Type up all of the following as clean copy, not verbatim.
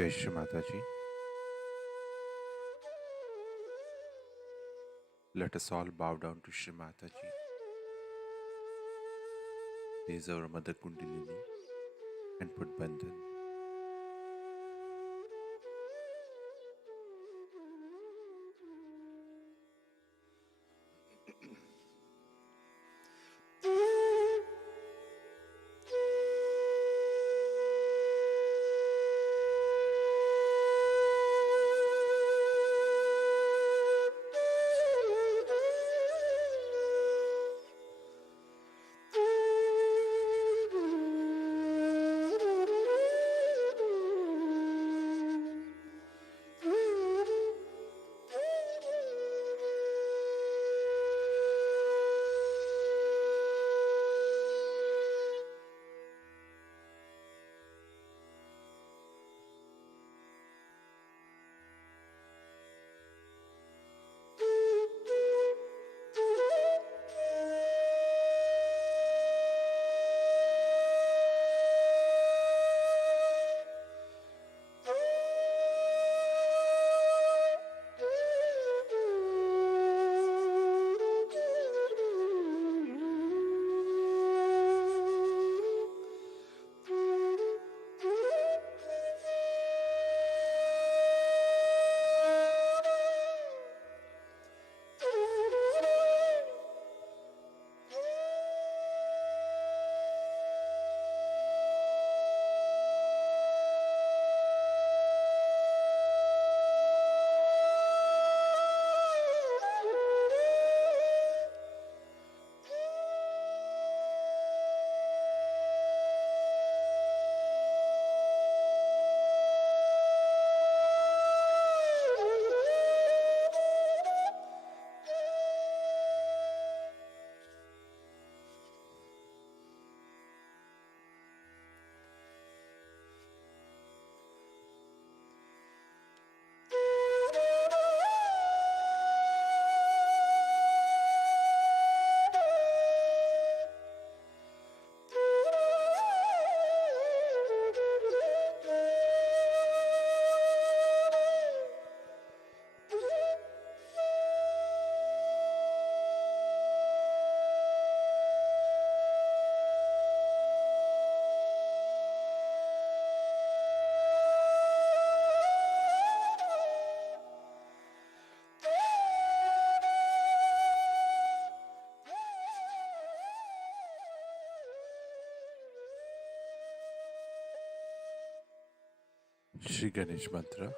Jai Shri Mataji. Let us all bow down to Shri Mataji. Raise our Mother Kundalini and put Bandhan. Shri Ganesh Mantra.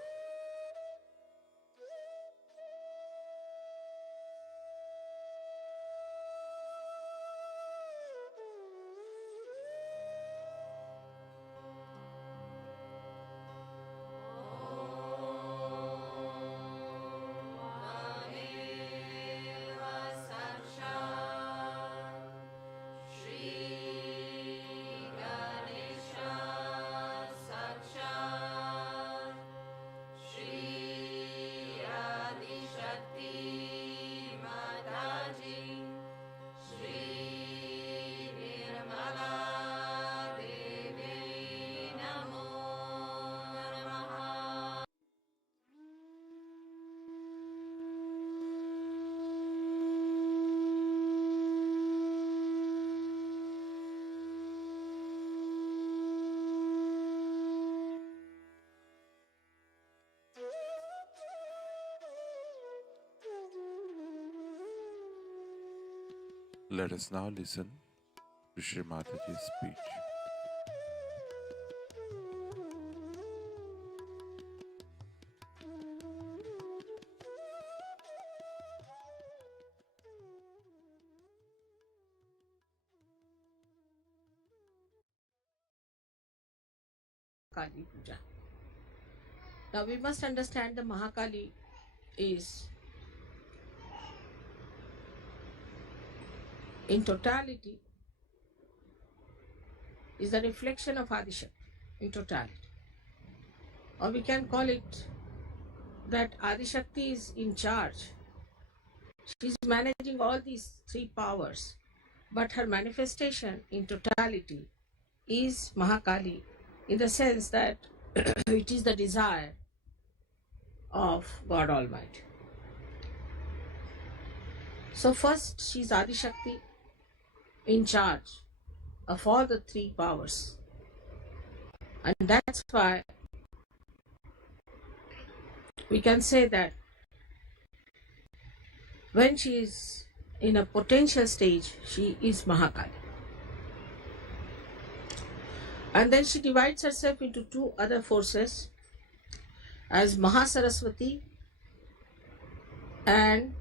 Let us now listen to Shri Mataji's speech. Kali Puja. Now we must understand the Mahakali is in totality is the reflection of Adishakti in totality. Or we can call it that Adishakti is in charge. She is managing all these three powers, but her manifestation in totality is Mahakali, in the sense that it is the desire of God Almighty. So first, she is Adi Shakti, in charge of all the three powers. And that's why we can say that when she is in a potential stage, she is Mahakali. And then she divides herself into two other forces as Mahasaraswati and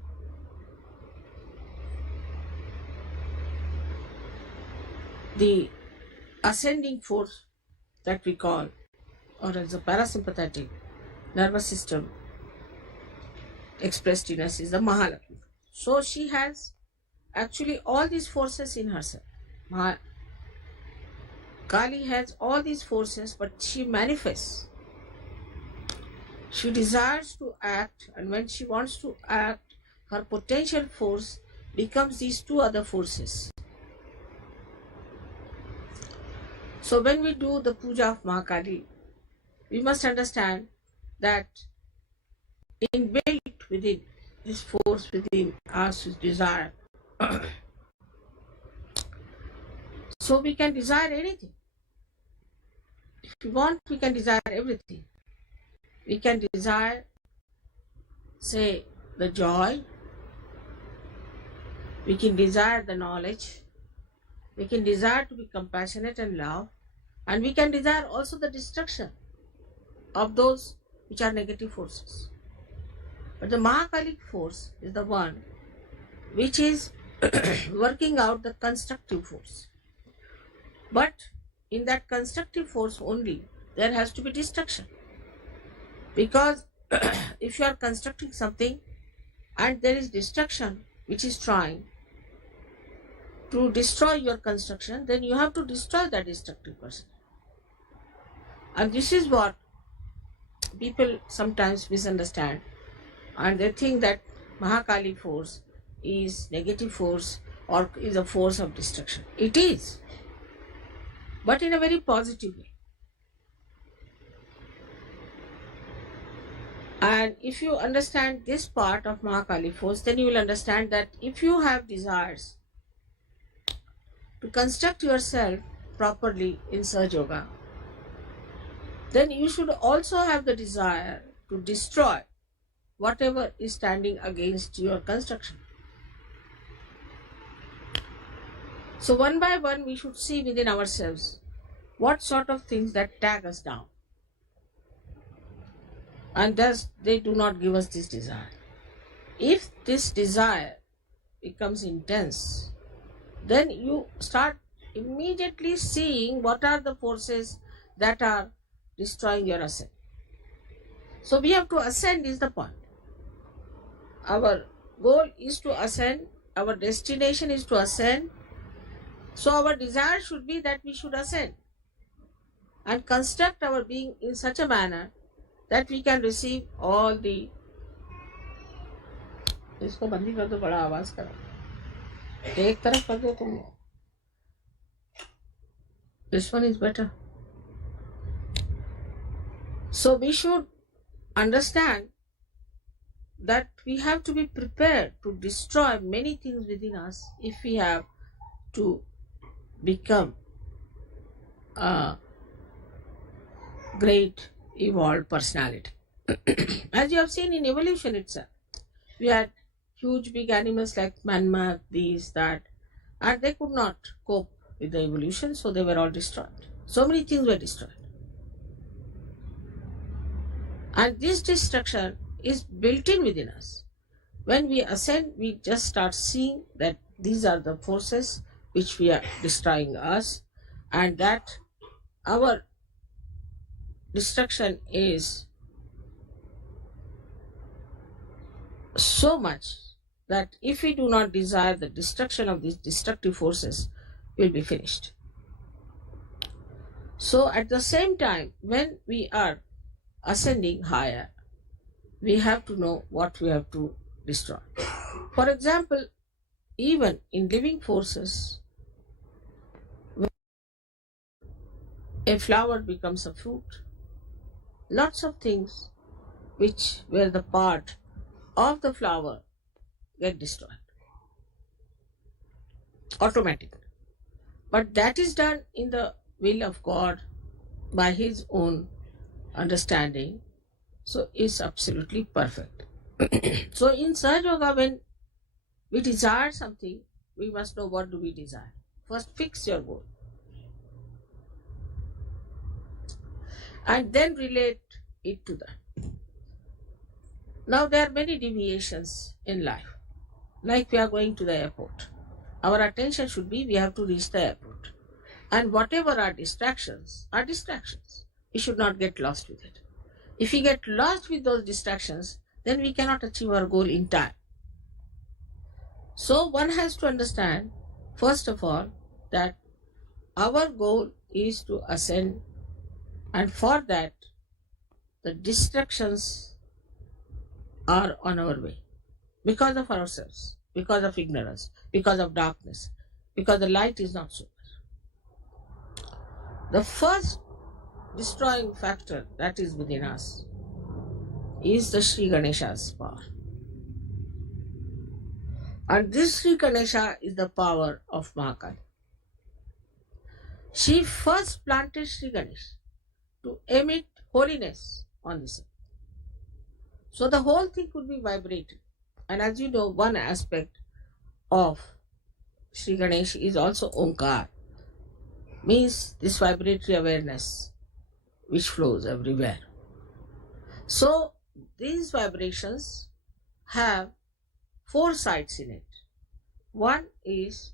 the ascending force that we call, or as a parasympathetic nervous system expressed in us, is the Mahalakshmi. So she has actually all these forces in herself. Kali has all these forces, but she manifests. She desires to act, and when she wants to act, her potential force becomes these two other forces. So when we do the puja of Mahakali, we must understand that inbuilt within this force within us is desire. So we can desire anything. If we want, we can desire everything. We can desire, say, the joy. We can desire the knowledge. We can desire to be compassionate and love. And we can desire also the destruction of those which are negative forces. But the Mahakalic force is the one which is working out the constructive force. But in that constructive force only, there has to be destruction. Because if you are constructing something and there is destruction which is trying to destroy your construction, then you have to destroy that destructive person. And this is what people sometimes misunderstand, and they think that Mahakali force is negative force or is a force of destruction. It is, but in a very positive way. And if you understand this part of Mahakali force, then you will understand that if you have desires to construct yourself properly in Sahaja Yoga, then you should also have the desire to destroy whatever is standing against your construction. So one by one we should see within ourselves what sort of things that tag us down. And thus they do not give us this desire. If this desire becomes intense, then you start immediately seeing what are the forces that are destroying your ascent. So we have to ascend is the point. Our goal is to ascend, our destination is to ascend. So our desire should be that we should ascend and construct our being in such a manner that we can receive all the... इसको बंदी कर दो, बड़ा आवाज करो, एक तरफ कर दो तुम. This one is better. So we should understand that we have to be prepared to destroy many things within us if we have to become a great evolved personality. As you have seen in evolution itself, we had huge big animals like mammoth, these, that, and they could not cope with the evolution, so they were all destroyed. So many things were destroyed. And this destruction is built in within us. When we ascend, we just start seeing that these are the forces which we are destroying us, and that our destruction is so much that if we do not desire the destruction of these destructive forces, we'll be finished. So at the same time, when we are ascending higher, we have to know what we have to destroy. For example, even in living forces, when a flower becomes a fruit, lots of things which were the part of the flower get destroyed automatically. But that is done in the will of God by His own understanding. So it's absolutely perfect. So in Sahaja Yoga, when we desire something, we must know what do we desire. First fix your goal. And then relate it to that. Now there are many deviations in life. Like we are going to the airport. Our attention should be we have to reach the airport. And whatever are distractions. We should not get lost with it. If we get lost with those distractions, then we cannot achieve our goal in time. So one has to understand, first of all, that our goal is to ascend, and for that, the distractions are on our way because of ourselves, because of ignorance, because of darkness, because the light is not so much. The first destroying factor that is within us is the Sri Ganesha's power. And this Sri Ganesha is the power of Mahakali. She first planted Sri Ganesh to emit holiness on this earth. So the whole thing could be vibrated. And as you know, one aspect of Sri Ganesh is also Omkar, means this vibratory awareness which flows everywhere. So these vibrations have 4 sides in it. One is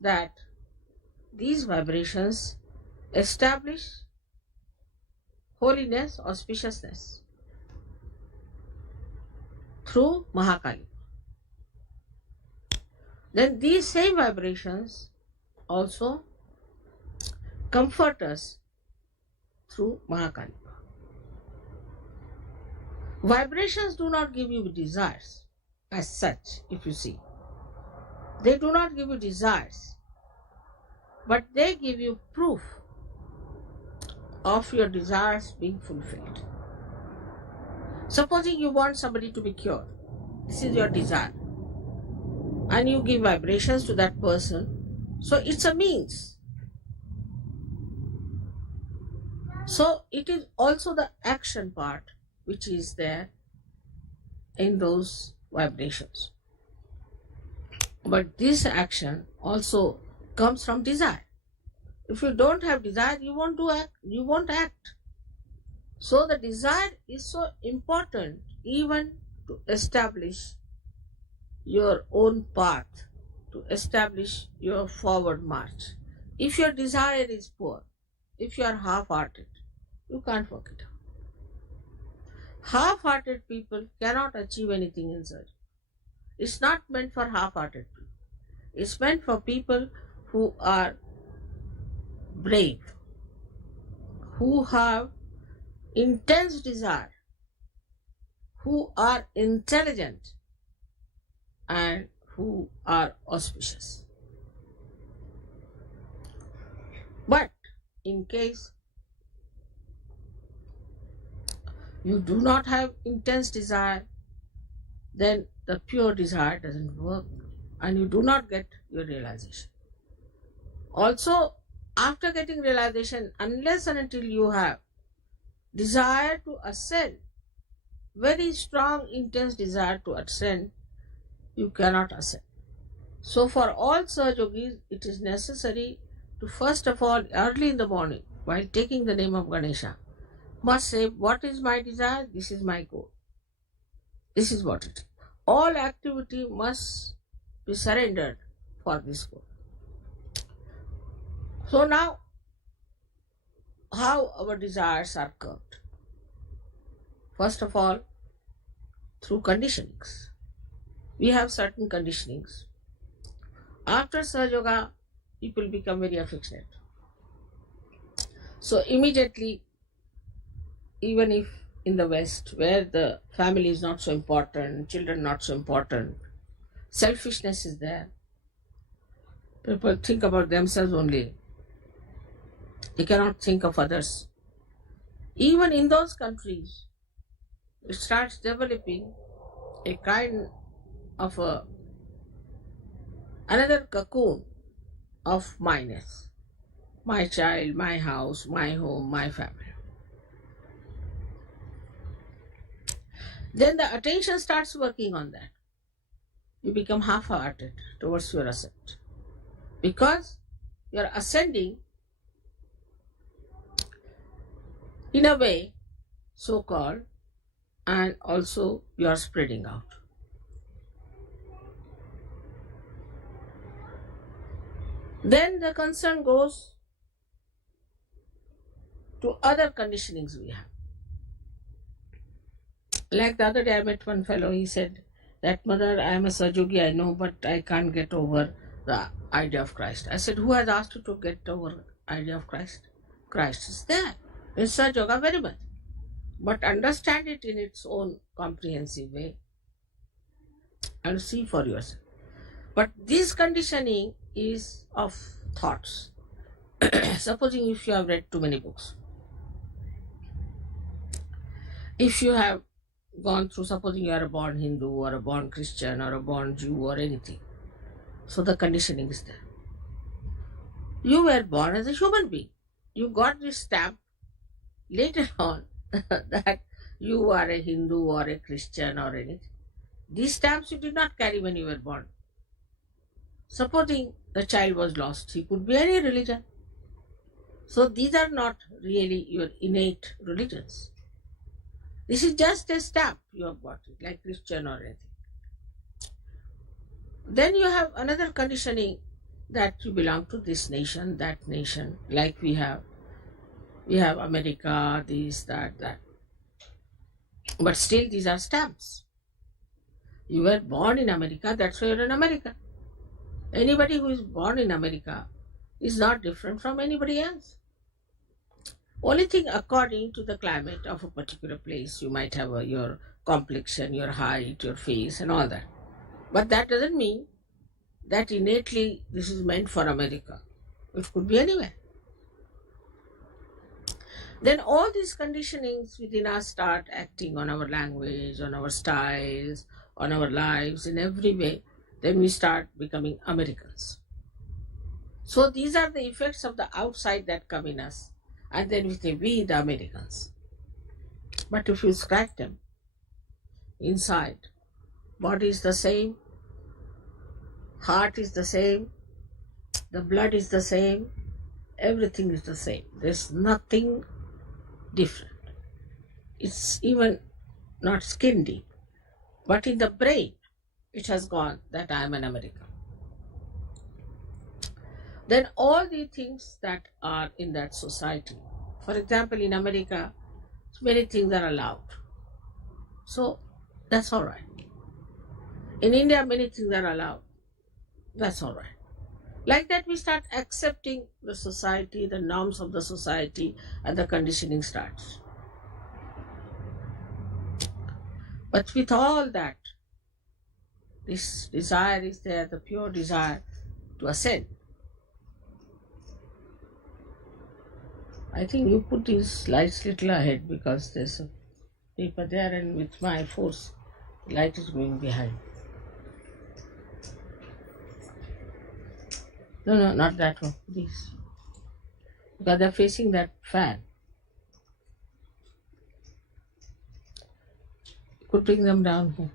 that these vibrations establish holiness, auspiciousness through Mahakali. Then these same vibrations also comfort us through Mahakali. Vibrations do not give you desires as such, if you see. They do not give you desires, but they give you proof of your desires being fulfilled. Supposing you want somebody to be cured, this is your desire, and you give vibrations to that person, so it's a means. So it is also the action part which is there in those vibrations. But this action also comes from desire. If you don't have desire, you won't act. So the desire is so important even to establish your own path, to establish your forward march. If your desire is poor, if you are half-hearted, you can't work it out. Half-hearted people cannot achieve anything in surgery. It's not meant for half-hearted people. It's meant for people who are brave, who have intense desire, who are intelligent, and who are auspicious. But in case you do not have intense desire, then the pure desire doesn't work and you do not get your realization. Also, after getting realization, unless and until you have desire to ascend, very strong, intense desire to ascend, you cannot ascend. So for all Sahaja Yogis, it is necessary to first of all, early in the morning, while taking the name of Ganesha, must say, what is my desire? This is my goal. This is what it is. All activity must be surrendered for this goal. So now, how our desires are curbed? First of all, through conditionings. We have certain conditionings. After Sahaja Yoga, people become very affectionate. So immediately, even if in the West, where the family is not so important, children not so important, selfishness is there. People think about themselves only. They cannot think of others. even in those countries, it starts developing a kind of another cocoon of myness. My child, my house, my home, my family. Then the attention starts working on that. You become half-hearted towards your ascent because you are ascending in a way, so-called, and also you are spreading out. Then the concern goes to other conditionings we have. Like the other day I met one fellow, he said that, "Mother, I am a Sajogi, I know, but I can't get over the idea of Christ." I said, "Who has asked you to get over idea of Christ? Christ is there in Sajoga very much. But understand it in its own comprehensive way and see for yourself." But this conditioning is of thoughts. Supposing if you have read too many books, if you have gone through, supposing you are a born Hindu or a born Christian or a born Jew or anything, so the conditioning is there. You were born as a human being. You got this stamp later on that you are a Hindu or a Christian or anything. These stamps you did not carry when you were born. Supposing the child was lost, he could be any religion. So these are not really your innate religions. This is just a stamp you have got it, like Christian or anything. Then you have another conditioning that you belong to this nation, that nation, like we have America, this, that. But still these are stamps. You were born in America, that's why you're in America. Anybody who is born in America is not different from anybody else. Only thing, according to the climate of a particular place, you might have your complexion, your height, your face and all that. But that doesn't mean that innately this is meant for America. It could be anywhere. Then all these conditionings within us start acting on our language, on our styles, on our lives, in every way. Then we start becoming Americans. So these are the effects of the outside that come in us. And then we say, we the Americans. But if you scratch them, inside, body is the same, heart is the same, the blood is the same, everything is the same. There's nothing different. It's even not skin deep. But in the brain, it has gone that I am an American. Then all the things that are in that society, for example, in America, many things are allowed. So that's all right. In India, many things are allowed. That's all right. Like that, we start accepting the society, the norms of the society, and the conditioning starts. But with all that, this desire is there, the pure desire to ascend. I think you put these lights little ahead because there's a paper there, and with my force, the light is going behind. No, not that one, please. Because they're facing that fan. You could bring them down here.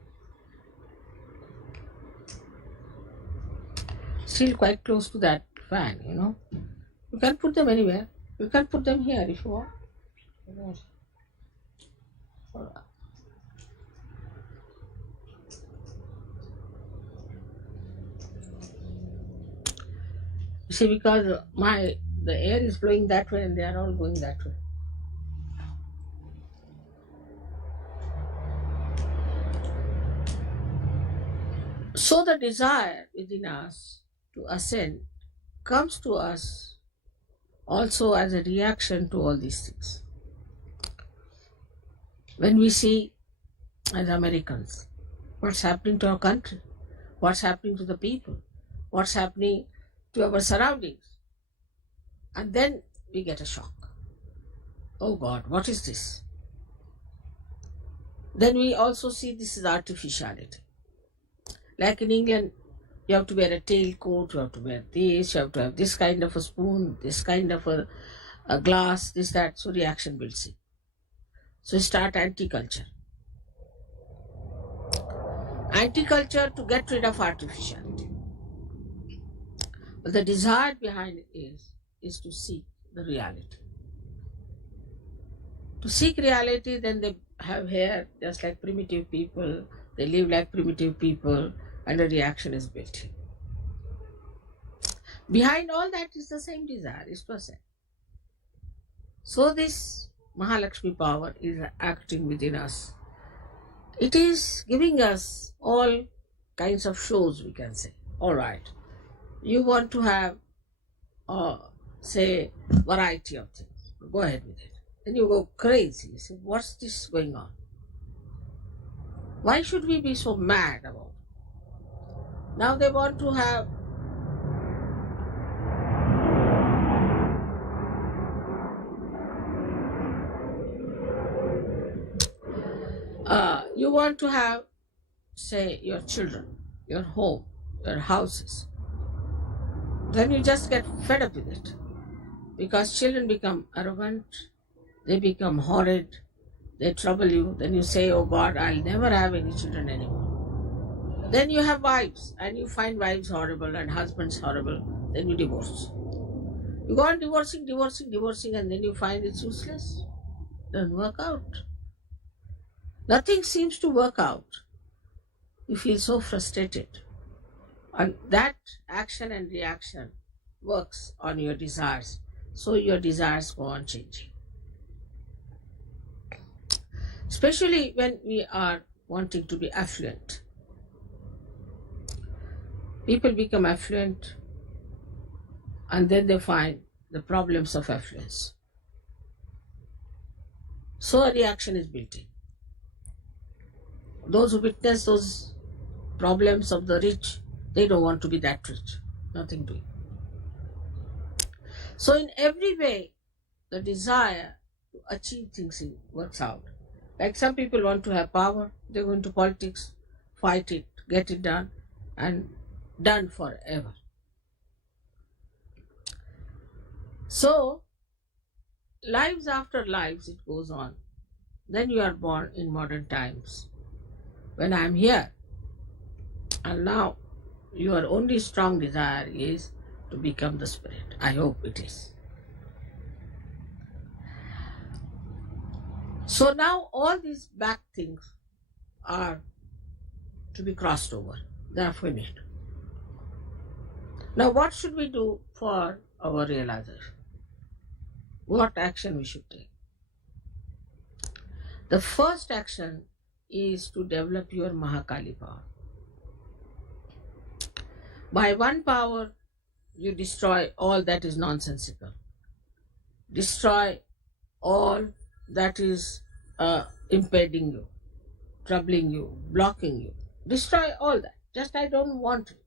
Still quite close to that fan, you know. You can put them anywhere. You can put them here if you want. You see, because the air is blowing that way and they are all going that way. So the desire within us to ascend comes to us also as a reaction to all these things. When we see, as Americans, what's happening to our country, what's happening to the people, what's happening to our surroundings, and then we get a shock. oh God, what is this? Then we also see this is artificiality. Like in England, you have to wear a tailcoat, you have to wear this, you have to have this kind of a spoon, this kind of a glass, this, that. So reaction builds in. So start anti-culture. Anti-culture to get rid of artificiality. But the desire behind it is to seek the reality. To seek reality, then they have hair just like primitive people, they live like primitive people, and a reaction is built in. Behind all that is the same desire, is to ascend. So this Mahalakshmi power is acting within us. It is giving us all kinds of shows, we can say. All right, you want to have, say, variety of things. Go ahead with it. Then you go crazy. You say, what's this going on? Why should we be so mad about it? Now they want to have you want to have, say, your children, your home, your houses. Then you just get fed up with it. Because children become arrogant, they become horrid, they trouble you. Then you say, oh God, I'll never have any children anymore. Then you have wives, and you find wives horrible and husbands horrible. Then you divorce. You go on divorcing, and then you find it's useless. Doesn't work out. Nothing seems to work out. You feel so frustrated. And that action and reaction works on your desires. So your desires go on changing. Especially when we are wanting to be affluent. People become affluent and then they find the problems of affluence. So a reaction is built in. Those who witness those problems of the rich, they don't want to be that rich. Nothing doing. So in every way, the desire to achieve things works out. Like some people want to have power, they go into politics, fight it, get it done, and done forever. So, lives after lives, it goes on. Then you are born in modern times. When I am here, and now your only strong desire is to become the spirit. I hope it is. So now all these back things are to be crossed over. They are finished. Now what should we do for our realization? What action we should take? The first action is to develop your Mahakali power. By one power, you destroy all that is nonsensical. Destroy all that is impeding you, troubling you, blocking you. Destroy all that. Just I don't want it.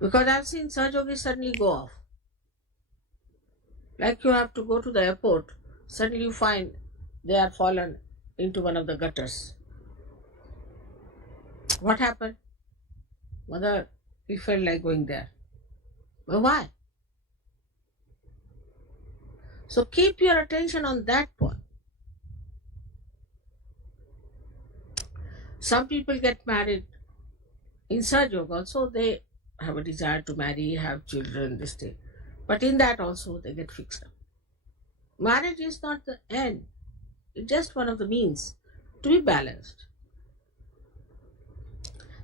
Because I've seen Sahajogis suddenly go off. Like you have to go to the airport, suddenly you find they are fallen into one of the gutters. What happened? Mother, we felt like going there. But why? So keep your attention on that point. Some people get married in Sahajog also, they have a desire to marry, have children, this thing. But in that also they get fixed up. Marriage is not the end. It's just one of the means to be balanced.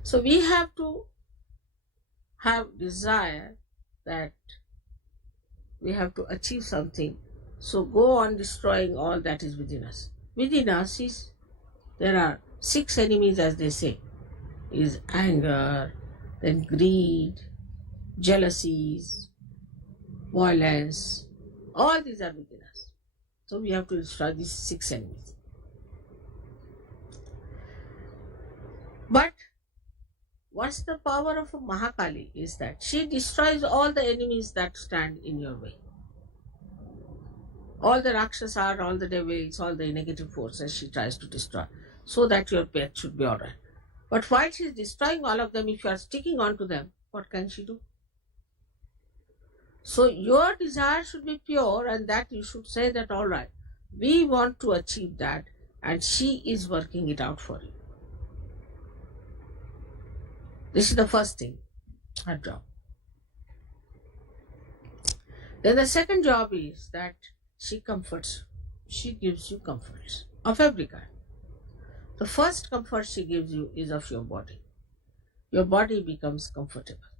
So we have to have desire that we have to achieve something. So go on destroying all that is within us. Within us is, there are 6 enemies, as they say, is anger, then greed, jealousies, violence. All these are within us. So we have to destroy these 6 enemies. what's the power of a Mahakali is that she destroys all the enemies that stand in your way. All the Rakshasas, all the devils, all the negative forces she tries to destroy so that your path should be alright. But while she is destroying all of them, if you are sticking on to them, what can she do? So your desire should be pure, and that you should say that all right, we want to achieve that, and she is working it out for you. This is the first thing, her job. Then the second job is that she comforts you. She gives you comforts of every kind. The first comfort she gives you is of your body. Your body becomes comfortable.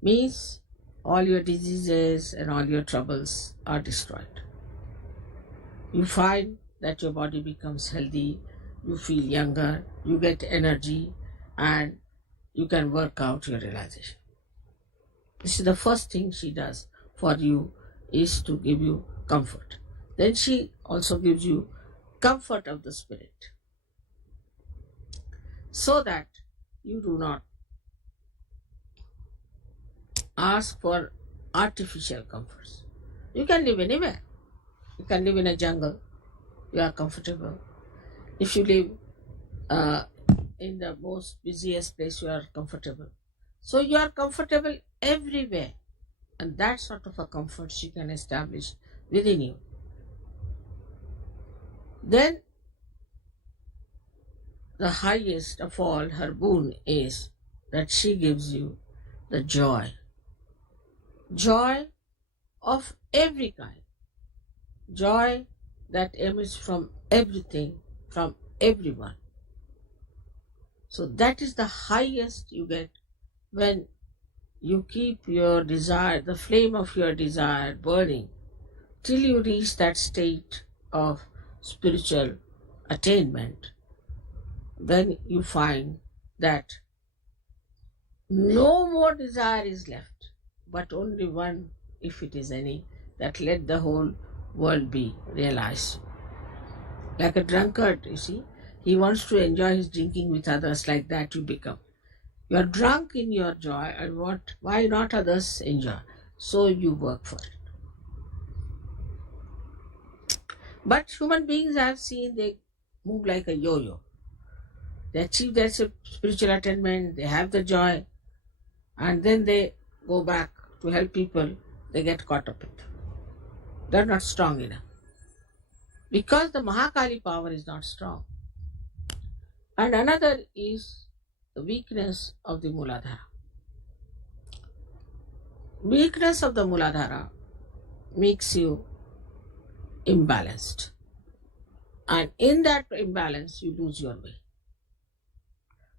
Means all your diseases and all your troubles are destroyed. You find that your body becomes healthy, you feel younger, you get energy, and you can work out your realization. This is the first thing she does for you, is to give you comfort. Then she also gives you comfort of the spirit, so that you do not ask for artificial comforts. You can live anywhere. You can live in a jungle, you are comfortable. If you live in the most busiest place, you are comfortable. So you are comfortable everywhere, and that sort of a comfort she can establish within you. Then the highest of all her boon is that she gives you the joy of every kind, joy that emits from everything, from everyone. So that is the highest you get when you keep your desire, the flame of your desire burning till you reach that state of spiritual attainment. Then you find that no more desire is left, but only one, if it is any, that let the whole world be realized. Like a drunkard, you see, he wants to enjoy his drinking with others, like that you become. You are drunk in your joy, and why not others enjoy? So you work for it. But human beings, I have seen, they move like a yo-yo. They achieve their spiritual attainment, they have the joy, and then they go back to help people, they get caught up in it. They're not strong enough. Because the Mahakali power is not strong. And another is the weakness of the Muladhara. Weakness of the Muladhara makes you imbalanced. And in that imbalance, you lose your way.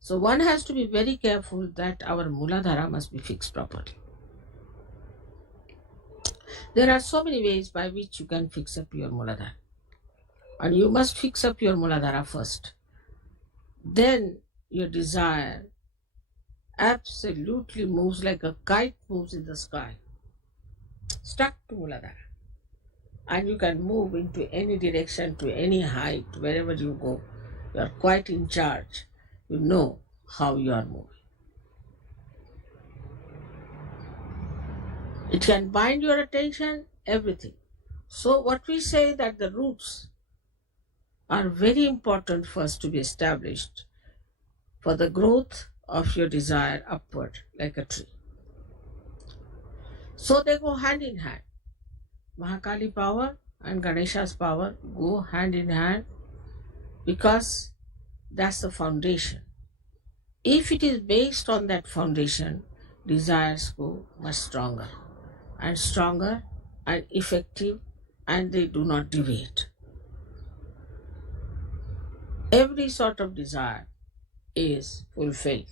So one has to be very careful that our Muladhara must be fixed properly. There are so many ways by which you can fix up your Muladhara. And you must fix up your Muladhara first. Then your desire absolutely moves like a kite moves in the sky, stuck to Muladhara. And you can move into any direction, to any height, wherever you go. You are quite in charge. You know how you are moving. It can bind your attention, everything. So what we say that the roots are very important first to be established for the growth of your desire upward like a tree. So they go hand in hand. Mahakali power and Ganesha's power go hand in hand because that's the foundation. If it is based on that foundation, desires go much stronger and effective, and they do not deviate. Every sort of desire is fulfilled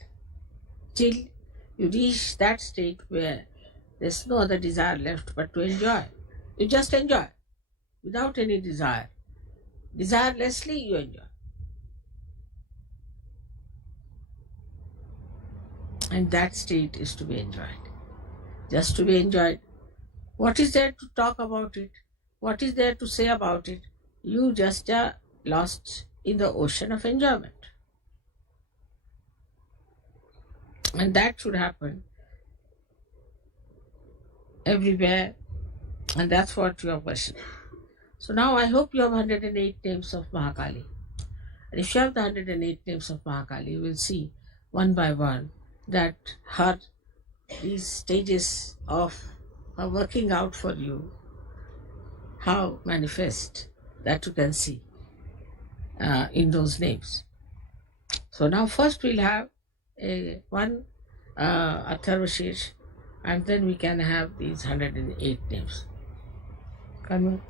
till you reach that state where there's no other desire left but to enjoy. You just enjoy without any desire. Desirelessly you enjoy. And that state is to be enjoyed. Just to be enjoyed. What is there to talk about it? What is there to say about it? You just are lost in the ocean of enjoyment. And that should happen everywhere. And that's what your question. So now I hope you have 108 names of Mahakali. And if you have the 108 names of Mahakali, you will see one by one that her these stages of her working out for you, how manifest that you can see in those names. So now first we'll have one Atharvashish, and then we can have these 108 names. Come.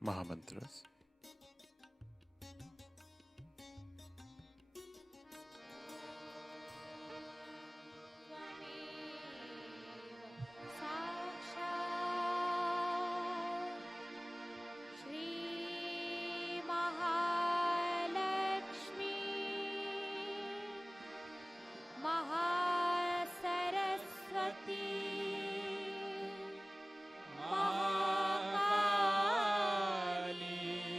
Mahamantras. Mahakali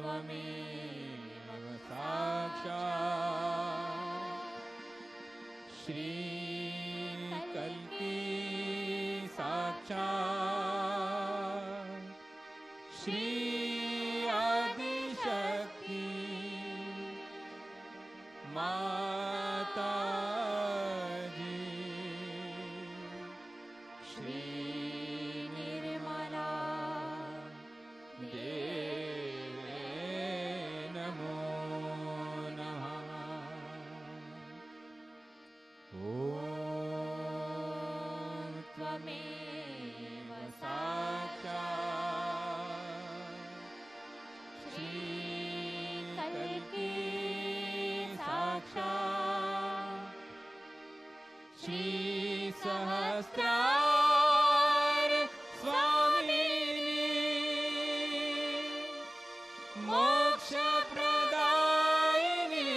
त्वमेव साक्षात् श्रीकल्की साक्षात् श्री आदिशक्ति माताजी श्री निर्मला देवे नमो नमः। ॐ त्वमेव साक्षात् श्रीकल्की साक्षात् श्री सहस्रार स्वामिनी मोक्ष प्रदायिनी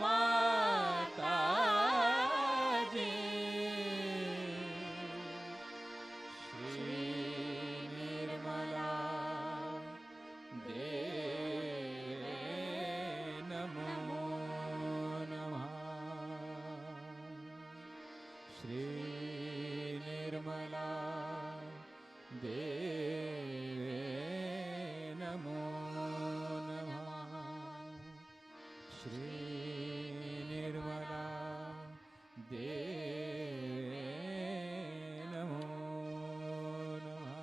माताजी श्री निर्मला देवे नमो नमः। श्री निर्मला देवे नमो नमः। श्री निर्मला देवे नमो नमः।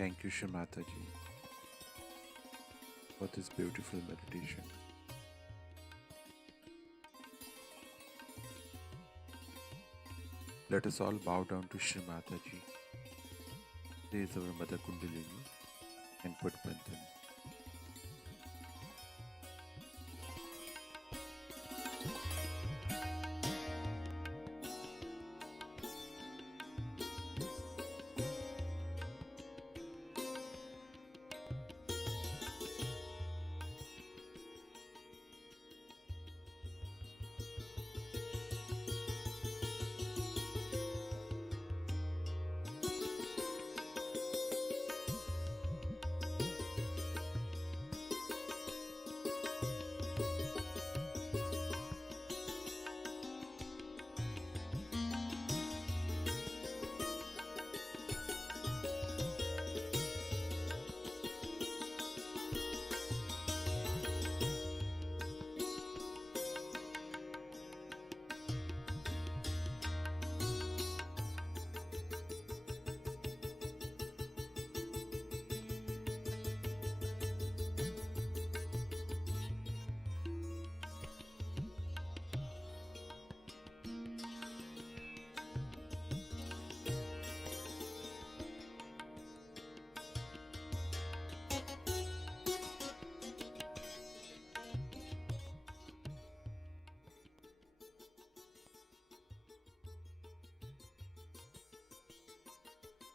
Thank you, Shri Mataji, for this beautiful meditation. Let us all bow down to Shri Mataji, raise our Mother Kundalini, and put Bandhan.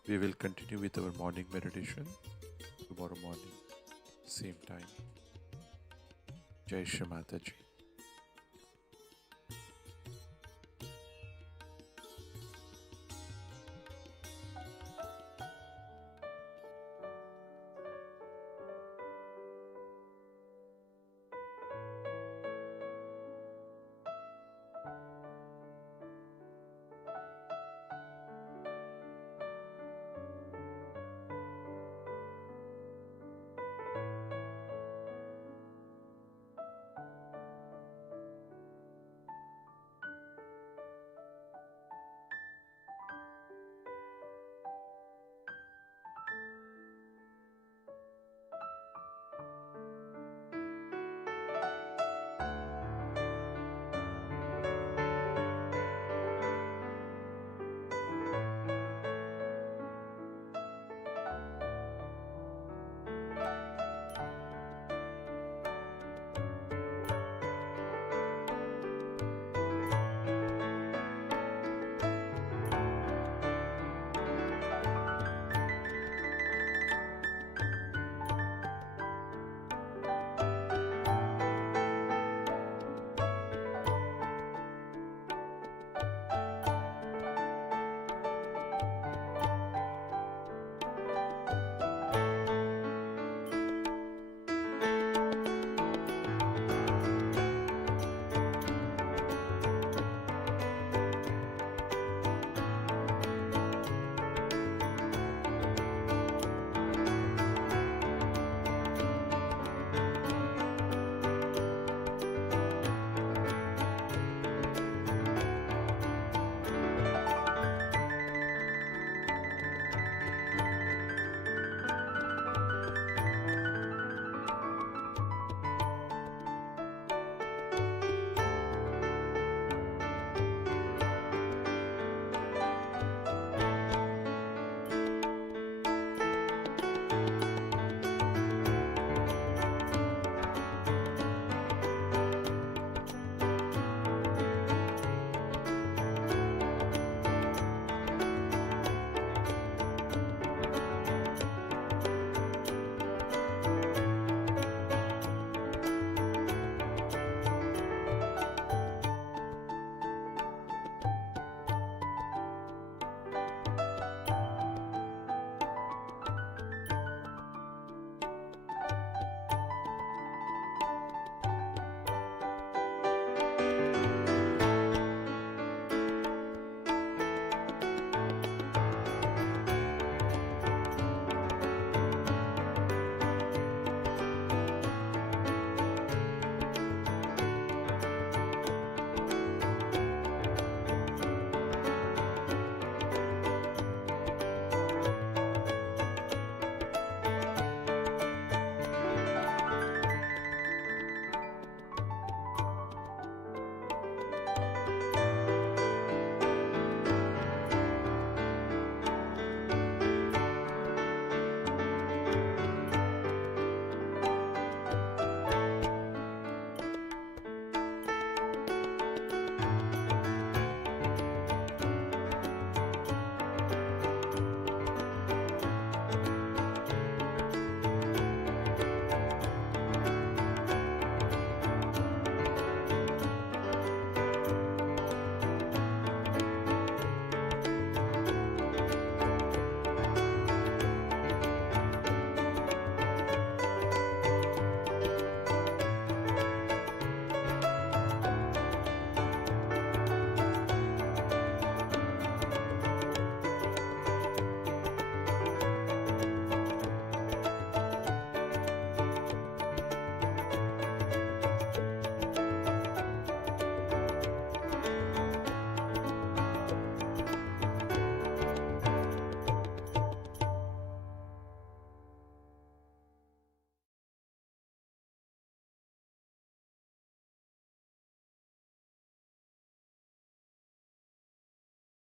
We will continue with our morning meditation tomorrow morning, same time. Jai Shri Mataji.